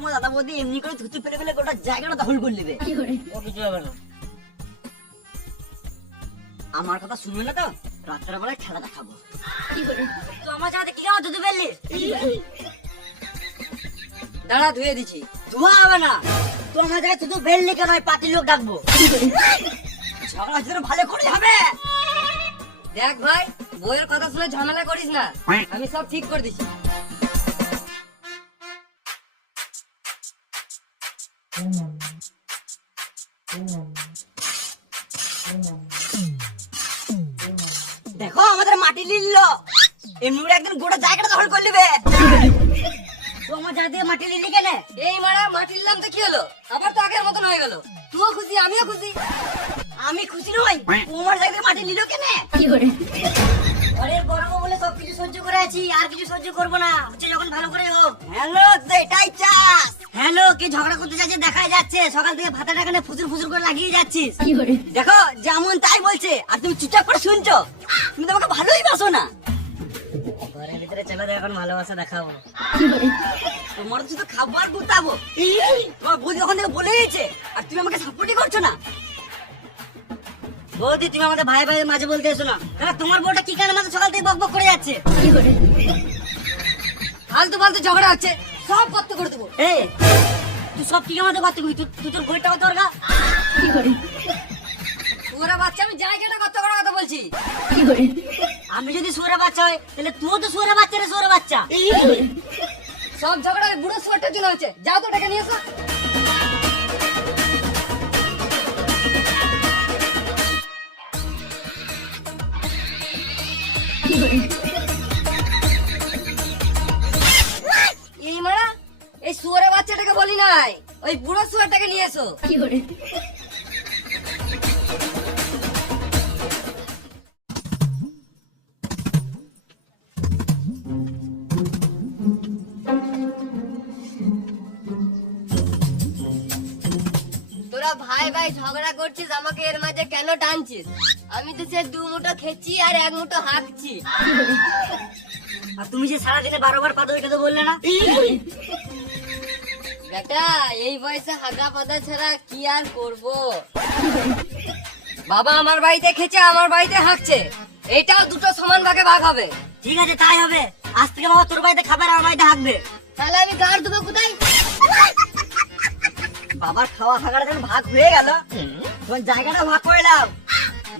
তোমার দাদা বৌদি এমনি করে থুতু ফেলে ফেলে গোটা জায়গাটা দখল করে নেবে। ও কিছু হবে না। আমার কথা শুনবে না তো, রাত্রে বেলায় খেলা দেখাবো। তো আমার জায়গাতে কি আমার থুতু ফেললি? দাঁড়া ধুয়ে দিচ্ছি। ধোয়া হবে না, তো আমার জায়গায় থুতু ফেললি কেন? পার্টি লোক ডাকবো। ঝগড়া যেন ভালো করে হবে। দেখ ভাই, বইয়ের কথা শুনে ঝামেলা করিস না, আমি সব ঠিক করে দিচ্ছি। দেখো আমাদের মাটি লিলল, এমনি করে একদিন গোটা জায়গাটা দখল করে নেবে। তো আমার জায়গা থেকে মাটি লিলি কেন? এই মারা মাটি নিলাম তো কি হলো, আবার তো আগের মতন হয়ে গেল। তুইও খুশি আমিও খুশি। আমি খুশি নই, তোমার জায়গা থেকে মাটি নিল কেন? ঘরের বড় বউ বলে সবকিছু সহ্য করে আছি, আর কিছু সহ্য করবো না। হচ্ছে যখন ভালো করে হোক। হ্যালো, এটাই চাস? হ্যালো, কে ঝগড়া করতে যাচ্ছে দেখা যাচ্ছে। সকাল থেকে ভাতা টাকানে ফুচুর ফুচুর করে লাগিয়ে যাচ্ছিস। দেখো যেমন তাই বলছে, আর তুমি চুপচাপ করে শুনছো। তুমি তো আমাকে ভালোই বাসো না। ঘরের ভিতরে চলে যাও, এখন ভালোবাসা দেখাবো। তোমার শুধু খাবার গুতাবো। তোমার বৌদি ওখান থেকে বলে দিয়েছে, আর তুমি আমাকে সাপোর্টই করছো না। বৌদি তুমি আমাদের ভাই ভাইয়ের মাঝে বলতে এসো না। তোমার বউটা কি কারণে আমাদের সকাল থেকে বক বক করে যাচ্ছে? ফালতু ফালতু ঝগড়া হচ্ছে, সব করতে করে দেবো। এই তুই সব কি আমাদের করতে তুই তুই তোর বইটা কত দরকার? ওরা বাচ্চা, আমি জায়গাটা কত বড় কথা বলছি। আমি যদি সুরে বাচ্চা হয় তাহলে তুইও তো সুরে বাচ্চা রে, সুরে বাচ্চা। সব ঝগড়া ওই বুড়ো সোয়ারটার জন্য হচ্ছে। যাও তো টাকা নিয়ে এসো। এই মারা, এই শুয়ারে বাচ্চাটাকে বলি নাই, ওই বুড়ো শুয়ারটাকে নিয়ে এসো। তোরা ভাই ভাই ঝগড়া করছিস, আমাকে এর মাঝে কেন টানছিস? আমি তো সে 2 মুঠো খেছি আর 1 মুঠো হাঁকছি। আর তুমি যে সারাদিনে 12 বার পাদো, এটা তো বললে না। বেটা এই বয়সে হাগা পাতা ছাড়া কি আর করব? বাবা আমার বাড়িতে খেছে, আমার বাড়িতে হাঁকছে, এটাও দুটো সমান ভাগে ভাগ হবে। ঠিক আছে তাই হবে। আজ থেকে বাবা তোর বাড়িতে খাবার, আমার বাড়িতে হাঁকবে। তাহলে আমি গাড় দেবো কোথায়? বাবার খাওয়া থাকার যখন ভাগ হয়ে গেল, তোমার জায়গাটা ভাগ করে দাও।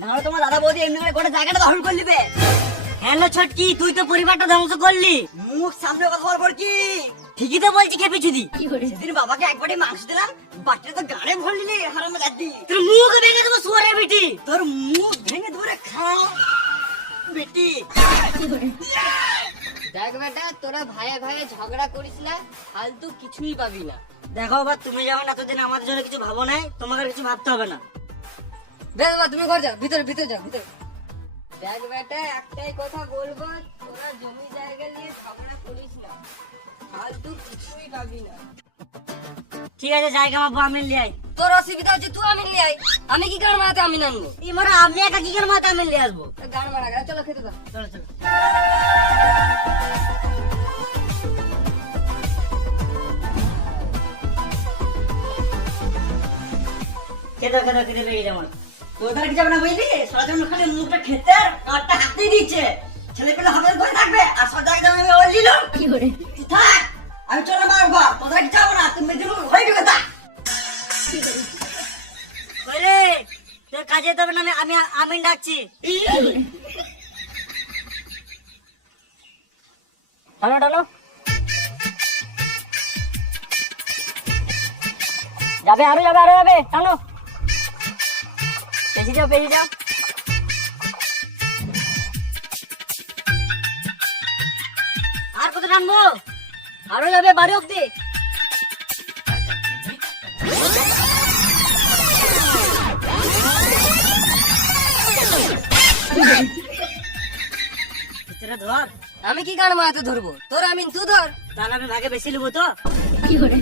নাহলে তোমার দাদা বৌদি এমনি করে গোটা জায়গাটা দখল করে নেবে। হ্যালো ছটকি, তুই তো পরিবারটা ধ্বংস করলি। মুখ সামনে কথা বল কি? ঠিকই তো বলছি খেপে চুদি। সেদিন বাবাকে একবারই মাংস দিলাম, বাচ্চা তো গাড়ে ভরলি হারাম দাদি। তোর মুখ ভেঙে দেবো শুয়ারে বেটি, তোর মুখ ভেঙে দেবো রে খা বেটি। দেখ বেটা, তোরা ভাইয়ে ভাইয়ে ঝগড়া করিস না, ফালতু কিছুই পাবি না। দেখো বাবা, তুমি যেমন এতদিন আমাদের জন্য কিছু ভাবো নাই, তোমাকে আর কিছু ভাবতে হবে না। বেশ বাবা, তুমি ঘর যাও, ভিতরে ভিতরে যাও, ভিতরে। দেখ বেটা, একটাই কথা বলবো, তোরা জমি জায়গা নিয়ে ঝগড়া করিস না, ফালতু কিছুই পাবি না। ঠিক আছে, জায়গা মাপবো, আমি নিয়ে আই। তোর অসুবিধা হচ্ছে, তুই আমি নিয়ে আই। আমি কি গান মারাতে আমি আনবো? এই মানে আমি একা কি করে মাথা আমি নিয়ে আসবো? গান মারা গেল, চলো খেতে দাও। চলো চলো। খেতে খেতে খেতে পেয়ে যেমন তোদের কি যাবে না বুঝলি? সরাসরি খালি মুখটা খেতে আর কাঠটা হাতে দিচ্ছে। ছেলে পেলে হাতে ধরে থাকবে আর সব জায়গায় যাবে আমি বললি না কি করে? তুই থাক, আমি চলে মারবো। তোদের কি যাবো না, তুমি দিন হয়ে ঢুকে থাক। ওরে তোর কাজে যেতে হবে না, আমি আমিন ডাকছি। টানো টানো, যাবে আরো যাবে, আরো যাবে, টানো। বেশি যাও, বেশি যাও। আর কত টানবো? আরো যাবে বাড়ি অব্দি। ধর, আমি কি গান মারাতে ধরবো? তোর আমি, তুই ধর। তাহলে আমি ভাগে বেশি নেবো তো। কি করে?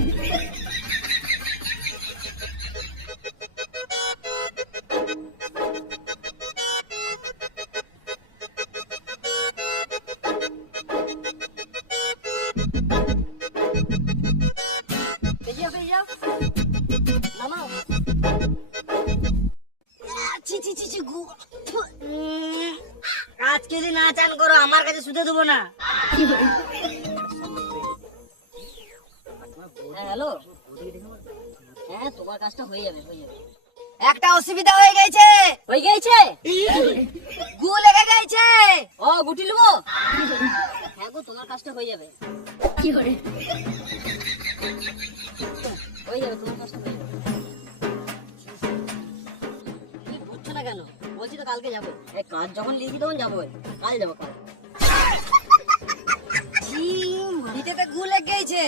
চান করো, আমার কাছে শুতে দেবো না। হ্যালো, হ্যাঁ তোমার কাজটা হয়ে যাবে, হয়ে যাবে। একটা অসুবিধা হয়ে গেছে। হয়ে গেছে? গু লেগে গেছে। ও গুটি লুবো? হ্যাঁ গো, তোমার কাজটা হয়ে যাবে। হয়ে যাবে, তোমার কাজটা হয়ে যাবে। তুমি বুঝছো না কেন? বলছি তো কালকে যাবো। এই কাজ যখন লিখি তখন যাবো, কাল যাবো কাল। ভিটেতে গু লেগে গেছে।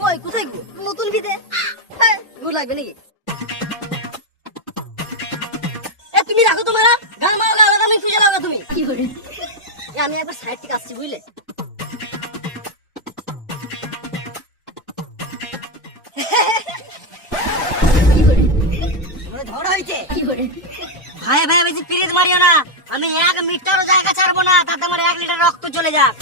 কই কোথায় গো? নতুন ভিতে। হ্যাঁ, গু লাগবে নাকি? তুমি রাখো তোমার গান মারা আলাদা, আমি খুঁজে লাগা তুমি। আমি একবার সাইড থেকে আসছি, বুঝলে? ঝড় হয়েছে ভাই, ভাই বেশি পিরিত মারিও না। আমি 1 মিটারও জায়গা ছাড়বো না, তাতে আমার 1 লিটার রক্ত চলে যাক।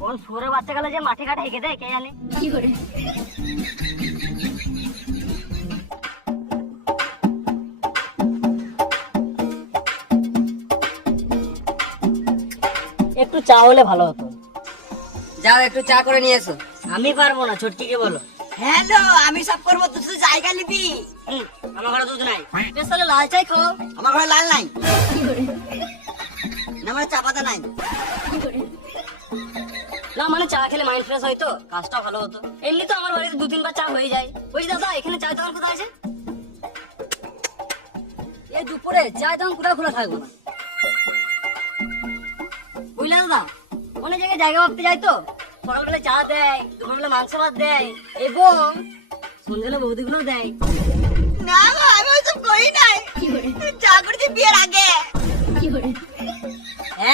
কোন সুরে বাচ্চা গেলে যে মাঠে ঘাটে হেঁকে দেয় কে জানে। একটু চা হলে ভালো হতো। যাও একটু চা করে নিয়ে এসো। আমি পারবো না, ছোটকিকে বলো। হ্যালো, আমি সব করবো, তুই শুধু জায়গা নিবি। আমার ঘরে দুধ নাই। তাহলে লাল চাই খাও। আমার ঘরে লাল নাই, না আমার চা পাতা নাই। না মানে চা খেলে মাইন্ড ফ্রেশ হয় তো, কাজটা ভালো হতো। এমনি তো আমার বাড়িতে 2-3 বার চা হয়ে যায়। ওই দাদা, এখানে চায়ের দোকান কোথায় আছে? এই দুপুরে চায়ের দোকান কোথায় খোলা থাকবো না, বুঝলে দাদা? অনেক জায়গায় জায়গা ভাবতে যাই তো, সকালবেলা চা দেয়, দুপুরবেলা মাংস ভাত দেয়, এবং সন্ধ্যাবেলা বৌদিগুলো দেয়। না গো, আমি ওইসব করি নাই, চা করেছি বিয়ের আগে।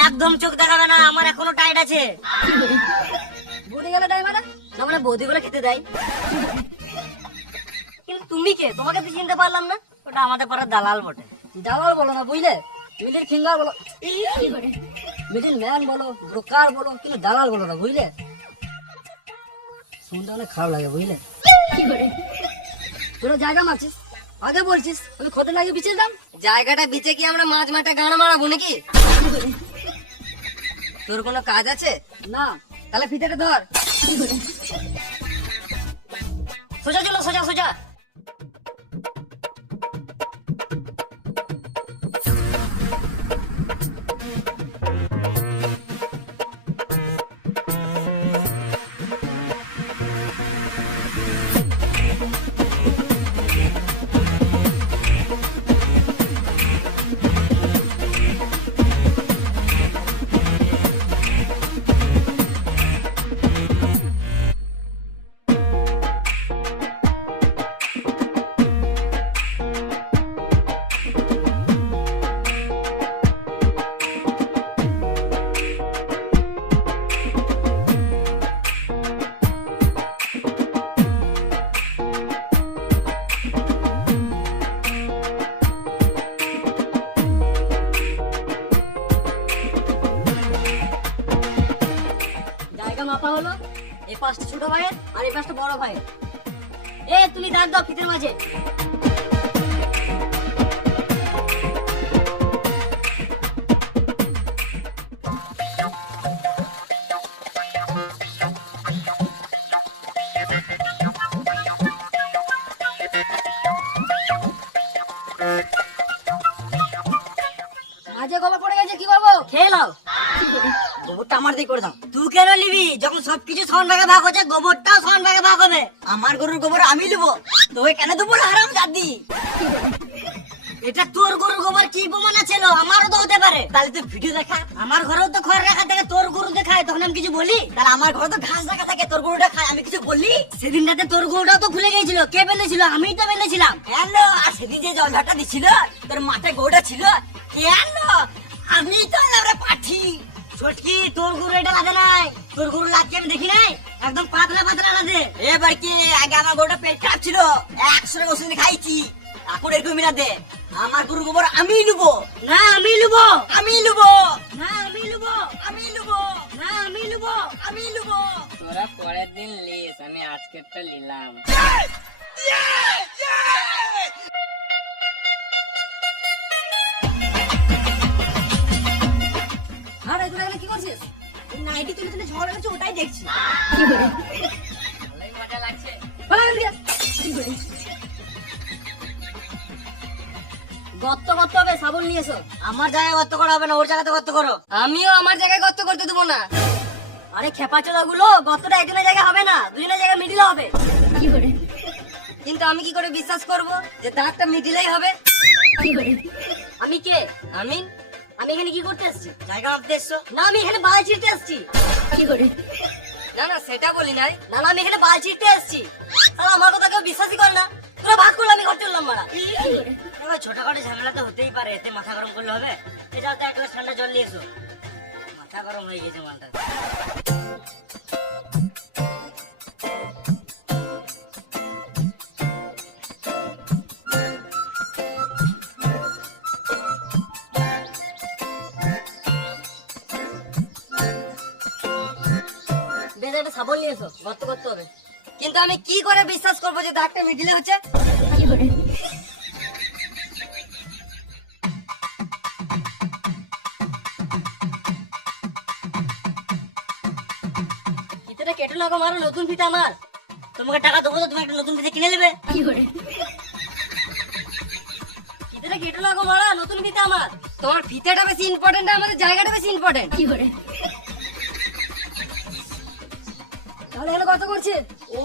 একদম চোখ দেখাবে না, আমার এখনো টাইট আছে। বৌদি গেলে টাইম না, না মানে বৌদিগুলো খেতে দেয়। কিন্তু তুমি কে? তোমাকে তো চিনতে পারলাম না। ওটা আমাদের পাড়ার দালাল বটে। দালাল বলো না, বুঝলে? মিডিল ফিঙ্গার বলো, মিডিল ম্যান বলো, ব্রোকার বলো, কিন্তু দালাল বলো না, বুঝলে? শুনতে অনেক খারাপ লাগে, বুঝলে? তোরা জায়গা মারছিস, আগে বলছিস আমি খোঁজে লাগিয়ে বিচে দাম। জায়গাটা বিচে কি আমরা মাছ মাঠে গান মারাবো নাকি? তোর কোনো কাজ আছে? না, তাহলে ফিতেটা ধর। সোজা চলো, সোজা সোজা। মাপা হলো, এই পাঁচটা ছোট ভাইয়ের আর এই পাঁচটা বড় ভাইয়ের। এ তুমি দাঁত দাও ফিতের মাঝে। মাঝে গোবর পড়ে গেছে, কি করবো? খেয়ে নাও। গোবরটা আমার দিয়ে করে দাও। তুই কেন নিবি? যখন সবকিছু সমান ভাগে ভাগ হচ্ছে, গোবরটাও সমান ভাগে ভাগ হবে। আমার গরুর গোবর আমি নেবো, তোকে কেন দেবো না হারাম জাদি? এটা তোর গরুর গোবর, কি প্রমাণ ছিল? আমারও তো হতে পারে। তাহলে তুই ভিডিও দেখা। আমার ঘরেও তো খড় রাখা থাকে, তোর গরু দেখায়, তখন আমি কিছু বলি? তাহলে আমার ঘরে তো ঘাস রাখা থাকে, তোর গরুটা খায়, আমি কিছু বললি? সেদিন রাতে তোর গরুটাও তো খুলে গেছিল, কে বেঁধেছিল? আমিই তো বেঁধেছিলাম। কেন? আর সেদিন যে জল ঝাড়টা দিছিল, তোর মাথায় গরুটা ছিল কেন? আমি তো আমরা পাঠি। ছোটকি, তোর গরু এটা লাগে নাই, তোর গরু লাগছে আমি দেখি নাই, একদম পাতলা পাতলা লাগে। এবার কি আগে আমার গরুটা পেট খারাপ ছিল, 100 টাকা ওষুধ খাইছি, এখন এরকম মিলা দে। আমার গরুর গোবর আমি নেবো। না আমি লুবো, আমি নেবো। না আমি লুবো, আমি নেবো। না আমি লুবো, আমি নেবো। তোরা পরের দিন একটা নিলাম। আরে তুই এখানে কি করছিস? নাইটি তুলে তুলে ঝগড়া করছে, ওটাই দেখছি। ভালোই মজা লাগছে। গর্ত করতে হবে, সাবল নিয়ে এসো। আমার জায়গায় গর্ত করা হবে না, ওর জায়গাতে গর্ত করো। আমিও আমার জায়গায় গর্ত করতে দেবো না। আরে খেপাচোদা গুলো, গর্তটা একজনের জায়গায় হবে না, দুজনের জায়গায় মিডিলে হবে। কিন্তু আমি কি করে বিশ্বাস করব যে দাগটা মিডিলেই হবে? আমি কে? আমি আমি এখানে কি করতে এসেছি? জায়গা মাপতে এসছো? না, আমি এখানে বাল ছিঁড়তে এসেছি। না না সেটা বলি নাই। না না, আমি এখানে বাল ছিঁড়তে এসেছি। তাহলে আমার কথা কেউ বিশ্বাসই করে না। তোরা ভাগ করলে আমি ঘর চললাম মারা। এবার ছোটখাটো ঝামেলা তো হতেই পারে, এতে মাথা গরম করলে হবে? এই যাও তো এক গ্লাস ঠান্ডা জল নিয়ে এসো। মাথা গরম হয়ে গেছে মালটা। বেশ, একটা সাবল নিয়ে এসো, গর্ত করতে হবে। কিন্তু আমি কি করে বিশ্বাস করব যে দাগটা মিডিলে হচ্ছে? ফিতেটা কেটে না গো মারো, নতুন ফিতে আমার। তোমাকে টাকা দেবো তো, তুমি একটা নতুন ফিতে কিনে নেবে। ফিতেটা কেটে না গো মারা, নতুন ফিতে আমার। তোমার ফিতেটা বেশি ইম্পর্টেন্ট না আমাদের জায়গাটা বেশি ইম্পর্টেন্ট? তাহলে এখানে কত করছে?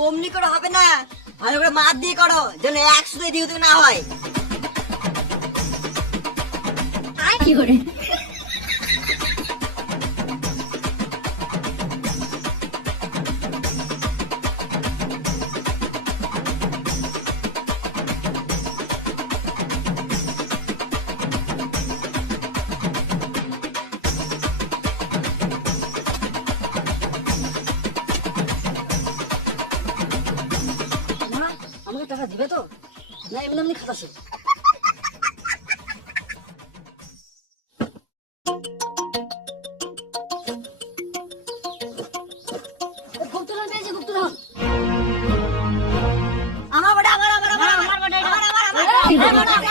অমনি করে হবে না, ভালো করে মাছ দিয়ে করো, যেন এক সুতো দিয়ে না হয়। মা, আমাকে টাকা দিবে তো? না এমনি এমনি খাতাছে। গুপ্তধন পেয়েছি, গুপ্তধন। আমার বড়, আমার আমার আমার আমার বড়, আমার আমার আমার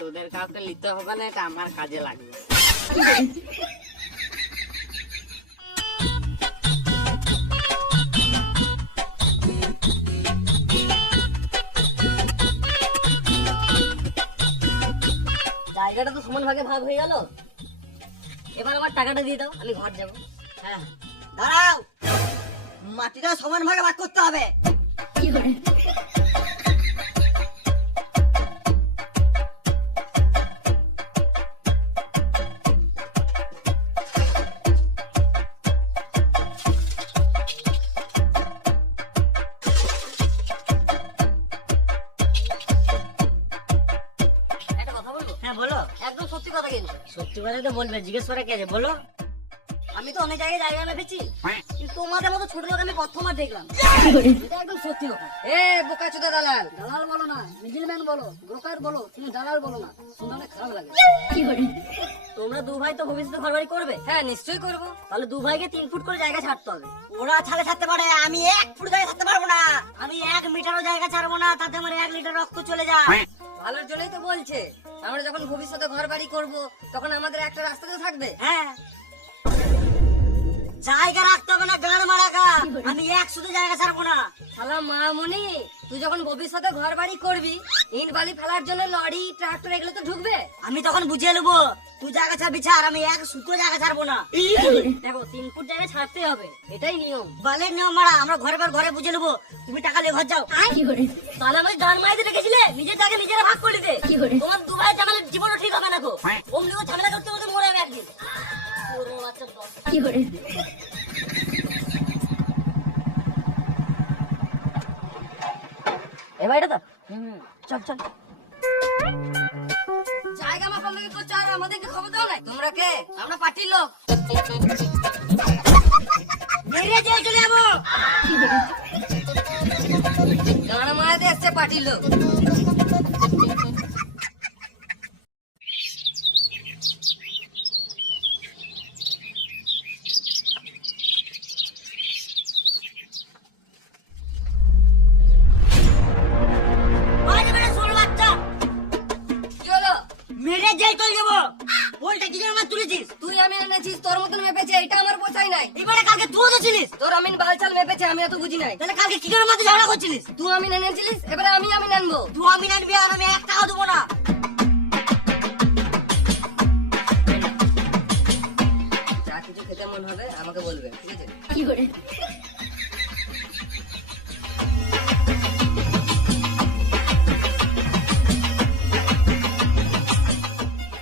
তোদের কাউকে নিতে হবে না, এটা আমার কাজে লাগবে। জায়গাটা তো সমান ভাগে ভাগ হয়ে গেল। এবার আমার টাকাটা দিয়ে দাও, আমি ঘর যাবো। হ্যাঁ, দাঁড়াও, মাটিটা সমান ভাগে ভাগ করতে হবে। একটা কথা বলবো? হ্যাঁ বলো। একদম সত্যি কথা কিন্তু। সত্যি কথা তো বলবে, জিজ্ঞেস করে কে আছে বলো। আমি তো অনেক জায়গায় জায়গা মেপেছি, কিন্তু তোমাদের মতো ছোট লোক আমি প্রথমবার দেখলাম। এটা একদম সত্যি কথা। এ বোকাচোদা দালাল, দালাল বলো না, মিডিলম্যান বলো, ব্রোকার বলো, তুমি দালাল বলো না, শুনে অনেক খারাপ লাগে। তোমরা দু ভাই তো ভবিষ্যতে ঘর বাড়ি করবে? হ্যাঁ নিশ্চয়ই করবো। তাহলে দু ভাইকে 3 ফুট করে জায়গা ছাড়তে হবে। ওরা ছাড়ে ছাড়তে পারে, আমি 1 ফুট জায়গা ছাড়তে পারবো না। আমি 1 মিটারও জায়গা ছাড়বো না, তাতে আমার 1 লিটার রক্ত চলে যায়। ভালোর জন্যই তো বলছে, আমরা যখন ভবিষ্যতে ঘর বাড়ি করবো তখন আমাদের একটা রাস্তা তো থাকবে। হ্যাঁ, জায়গা রাখতে হবে না, গান মারাকা। আমি 1 শুধু জায়গা ছাড়বো না। শালা মামুনি, তুই যখন ভবিষ্যতে ঘর বাড়ি করবি, ইট বালি ফেলার জন্য লরি ট্রাক্টর এগুলো তো ঢুকবে। আমি তখন বুঝিয়ে নেবো, তুই জায়গা ছাড়বি ছাড়, আমি 1 সুতো জায়গা ছাড়বো না। দেখো 3 ফুট জায়গা ছাড়তে হবে, এটাই নিয়ম। বালের নিয়ম মারা, আমরা ঘরে পর ঘরে বুঝে নেবো। তুমি টাকা নিয়ে ঘর যাও। তাহলে আমি গান মাইতে রেখেছিলে, নিজের টাকা নিজেরা ভাগ করে দিতে। তোমার দু ভাই ঝামেলা জীবনও ঠিক হবে না গো। অমনি করে ঝামেলা করতে করতে মরে যাবে একদিন। ওরে বাচ্চা দশ। এবার এটা তো চল চল। জায়গা মাপা লাগে করছো আর আমাদেরকে খবর দাও না। তোমরা কে? আমরা পার্টির লোক। মেরে জেল চলে যাবো। গানা মারাতে এসছে পার্টির লোক। আরে বেটা ছোট বাচ্চা, কি হলো? মেরে জেল চলে যাবো। বলটা কি জন্য আমার তুলেছিস? তুই আমি এনেছিস, তোর মতন মেপেছে, এটা আমার বোঝাই নাই। এবারে কালকে তুইও তো ছিলিস। তোর আমিন বালচাল মেপেছে, আমি এত বুঝি নাই। তাহলে কালকে কি জন্য মাঝে ঝগড়া করছিলিস? তুই আমিন এনেছিলিস, এবারে আমি আনবো। তুই আমি আনবি আর আমি 1 টাকা দেবো না। যা কিছু খেতে মন হবে আমাকে বলবে, ঠিক আছে? কি করে?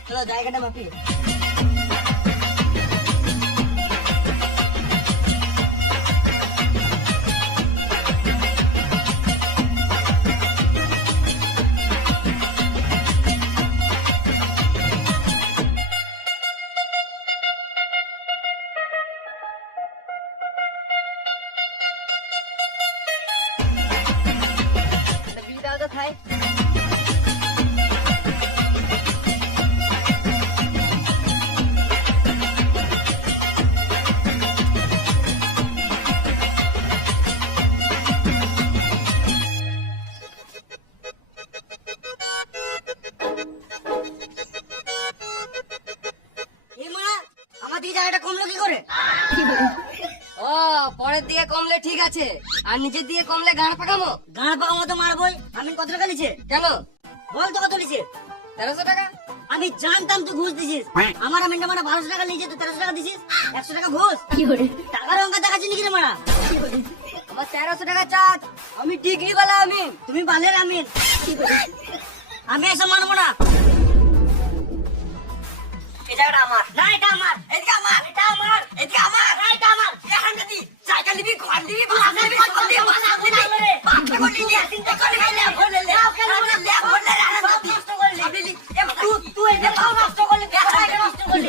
চলো জায়গাটা মাপি। বিল দাও তো খাই। এই মা, আমার দিকে জায়গাটা কমলো কি করে? ও, পরের দিকে কমলে ঠিক আছে, আর নিচের দিকে কমলে গাঁড় পাকামো। গাঁড় পাকা মতো মারবই। আমি কত টাকা নিছে? কেন? বল তো কত নিছে? 1300 টাকা। আমি জানতাম তুই ঘুষ দিছিস। আমার আমিনটা মারা 1200 টাকা নিয়েছে, তুই 1300 টাকা দিছিস। 100 টাকা ঘুষ। কি করে? টাকার অঙ্ক দেখাচ্ছি নাকি রে মারা? আমার 1300 টাকা চার্জ। আমি ডিগ্রি वाला আমিন। তুমি বালের আমিন। আমি এসব মানবো না। এই জায়গাটা আমার। না এটা আমার। এদিকে আমার। এটা আমার। এদিকে আমার। না এটা আমার। এখানটা দি। জায়গা নিবি, ঘর নিবি, বাসা নিবি, সব নিবি, বাসা নিবি। বাপটা করলি নি, চিন্তা করলি নি, লে ভরলে লে। আরে লে ভরলে রে, আরে সব নষ্ট করলি। সব নিলি। এ তুই এই যে সব নষ্ট করলি, বেটা এটা নষ্ট করলি।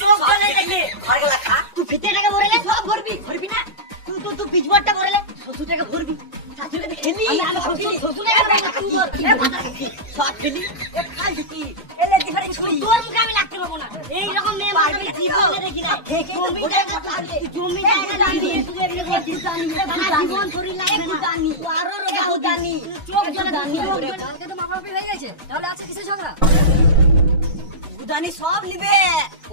চোখ গলে দেখলি। ঘর গেলা খা। তুই ফিতে টাকা ভরলে সব ভরবি। ভরবি না? তুই পিছবটটা ভরলে 70 টাকা ভরবি। শাশুড়ি খেলি। আমি শ্বশুরে সব খেলি। এ খাল দিতি। এলে দিবারে তোর মুখে আমি লাগতে পারবো না। এই রকম মেয়ে মারবি জীবনে দেখি নাই। জমি জায়গা লাগবে। জমি জায়গা লাগবে। তুই এমনি করছিস জানি। জীবন ধরি লাগবে না। জানি। তুই আরো রোগা জানি। চোখ জ্বলে জানি। কালকে তো মাপামাপি হয়ে গেছে, তাহলে আছে কিসের ঝগড়া? উদানি সব নিবে।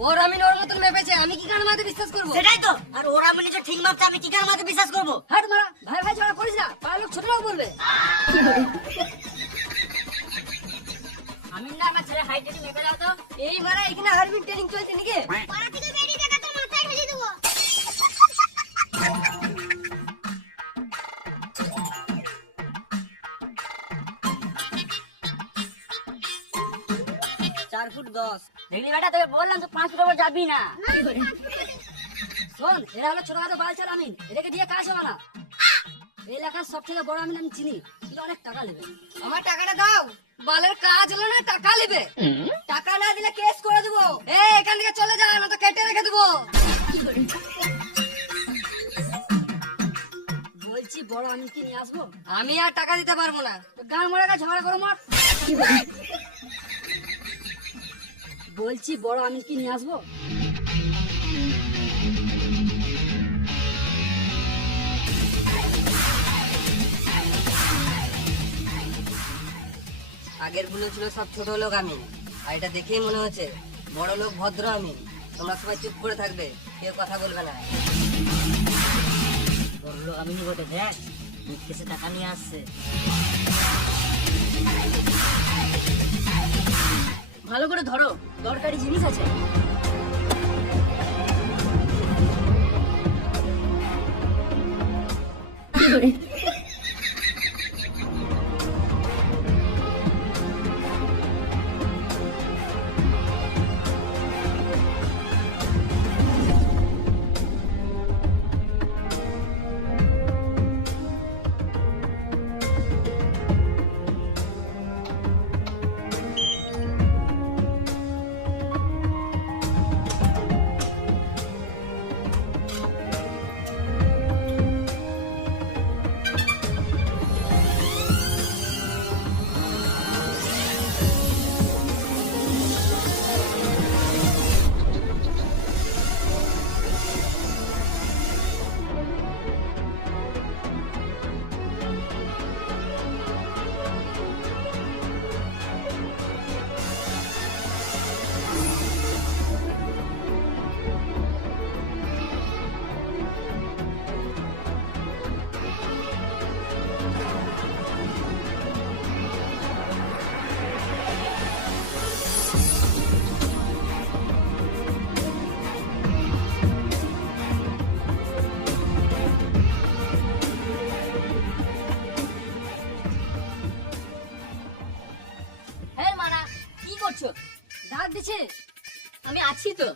ওর আমিন ওর মতন মেপেছে, আমি কি গান মারতে বিশ্বাস করবো? সেটাই তো। আর ওরা মিলে যে ঠিক মাপছে, আমি কি কার মাঝে বিশ্বাস করবো? হাট মারা, ভাই ভাই ঝগড়া করিস না, পাড়ার লোক ছোট লোক বলবে। আমি না আমার ছেলে হাইট যদি মেপে দাও তো। এই মারা এখানে আর্মি ট্রেনিং চলছে নাকি? পাড়া থেকে বেরিয়ে দেখা তোর মাথায় ফেলে দেবো। চার ফুট 10। দেখলি বেটা, তোকে বললাম তো 5 ফুট ওপর যাবি না। শোন, এরা হলো ছোটখাটো বালচাল আমিন, এটাকে দিয়ে কাজ হবে না। এই এলাকার সব থেকে বড় আমিন আমি চিনি, কিন্তু অনেক টাকা নেবে। আমার টাকাটা দাও। বালের কাজ হলো না, টাকা নেবে। টাকা না দিলে কেস করে দেবো। এখান থেকে চলে যা, না তো কেটে রেখে দেবো। বলছি বড় আমিন কি নিয়ে আসবো? আমি আর টাকা দিতে পারবো না। গান মরে গা ঝগড়া করো মার। বলছি বড় আমিন কি নিয়ে আসবো? আগের গুলো ছিল সব ছোট লোক আমিন, আর এটা দেখেই মনে হচ্ছে বড় লোক ভদ্র আমিন। তোমরা সবাই চুপ করে থাকবে, কেউ কথা বলবে না। বড় লোক আমি নিব তো, দেখ কেসে টাকা নিয়ে আসছে। ভালো করে ধরো, দরকারি জিনিস আছে। কি করে? করছো? ডাক দিছে। আমি আছি তো।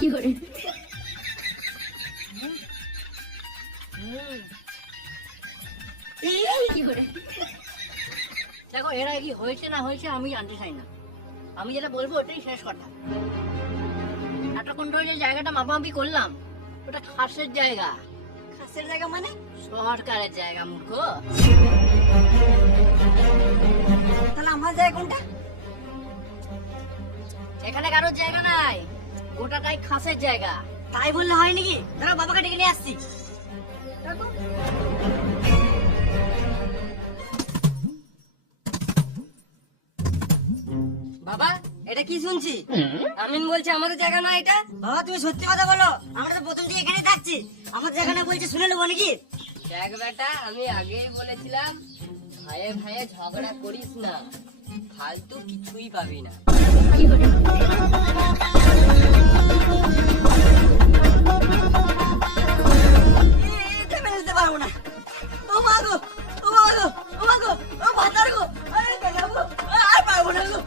কি করে? কি করে? দেখো এরা কি হয়েছে না হয়েছে আমি জানতে চাই না, আমি যেটা বলবো ওটাই শেষ কথা। এতক্ষণ ধরে যে জায়গাটা মাপামাপি করলাম ওটা খাসের জায়গা। খাসের জায়গা মানে? সরকারের জায়গা মূর্খ। তাহলে আমার জায়গা কোনটা? এখানে কারোর জায়গা নাই, গোটাটাই খাসের জায়গা। তাই বললে হয় নাকি? ধরো বাবাকে ডেকে নিয়ে আসছি। দেখো বাবা, এটা কি শুনছি? আমিন বলছে আমাদের জায়গা না এটা। বাবা তুমি সত্যি কথা বলো, আমরা তো প্রথম থেকে এখানেই থাকছি। আমার জায়গা না বলছে, শুনে নেবো নাকি? দেখ বেটা, আমি আগেই বলেছিলাম ভাইয়ে ভাইয়ে ঝগড়া করিস না, ফালতু কিছুই পাবি না। কি করে? এটা মেনে নিতে পারবো না। ও মা গো, ও মা গো, ও মা গো, ও ভাতার গো, আরে গেলাম গো, আর পারবো না গো।